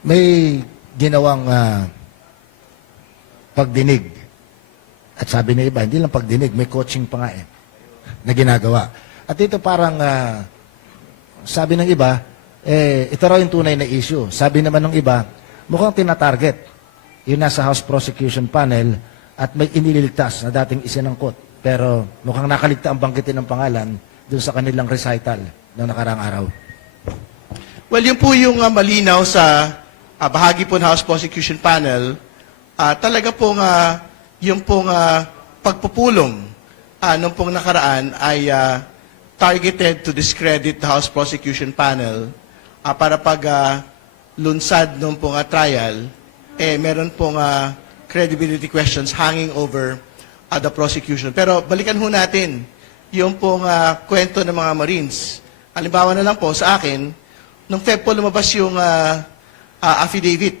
may ginawang pagdinig. At sabi ng iba, hindi lang pagdinig, may coaching pa nga na ginagawa. At ito parang, sabi ng iba, ito raw yung tunay na issue. Sabi naman ng iba, mukhang tinatarget. Yung nasa House Prosecution Panel at may inililigtas na dating isinangkot. Pero mukhang nakaligta ang banggitin ng pangalan dun sa kanilang recital noong nakarang araw. Well, yun po yung malinaw sa bahagi po ng House Prosecution Panel. Talaga pong yung pong pagpupulong nung pong nakaraan ay targeted to discredit the House Prosecution Panel para pag lunsad nung pong trial, meron pong credibility questions hanging over the prosecution. Pero balikan ho natin yung pong kwento ng mga Marines. Halimbawa na lang po sa akin, nung Feb po lumabas yung affidavit.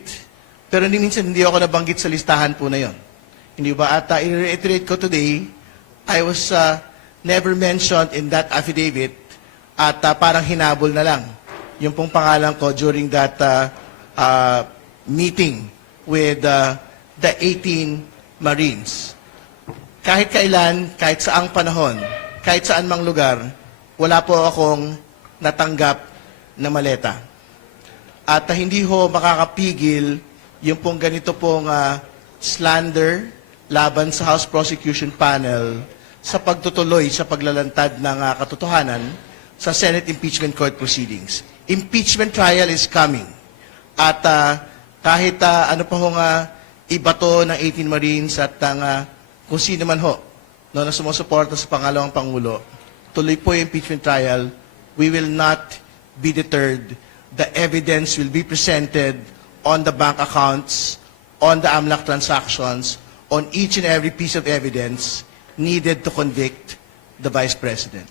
Pero minsan hindi ako nabanggit sa listahan po na yon. Hindi ba? At i-reiterate ko today, I was never mentioned in that affidavit at parang hinabol na lang yung pong pangalan ko during that meeting with the 18 Marines. Kahit kailan, kahit saang panahon, kahit saan mang lugar, wala po akong natanggap na maleta. At hindi ho makakapigil yung pong ganito pong slander laban sa House Prosecution Panel sa pagtutuloy sa paglalantad ng katotohanan sa Senate Impeachment Court proceedings. Impeachment trial is coming. At kahit ano pa ho ibato ng 18 Marines at kung sino man ho na sumusuporta sa pangalawang Pangulo, tuloy po yung impeachment trial, we will not be deterred. The evidence will be presented on the bank accounts, on the AMLAC transactions, on each and every piece of evidence needed to convict the Vice President.